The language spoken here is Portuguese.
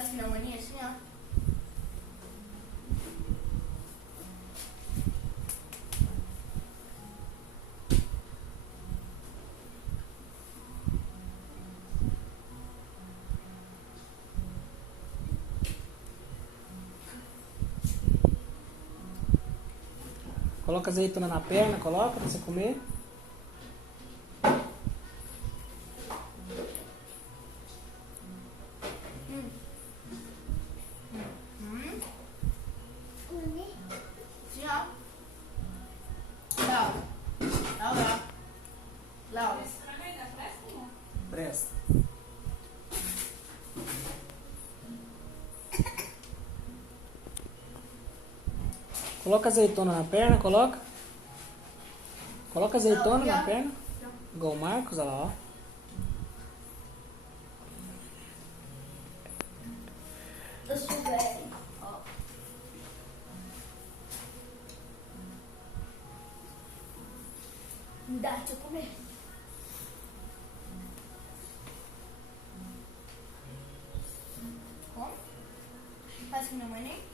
Faz que não, maninha, assim, ó. Coloca azeitona na perna, coloca pra você comer. Assim, ó. Lá, ó. Lá, ó. Presta. Coloca azeitona na perna, coloca. Coloca azeitona na perna. Igual o Marcos, olha lá, ó. Eu sou velho. Ó. Me dá, deixa eu comer. Como? Faz que minha mãe nem.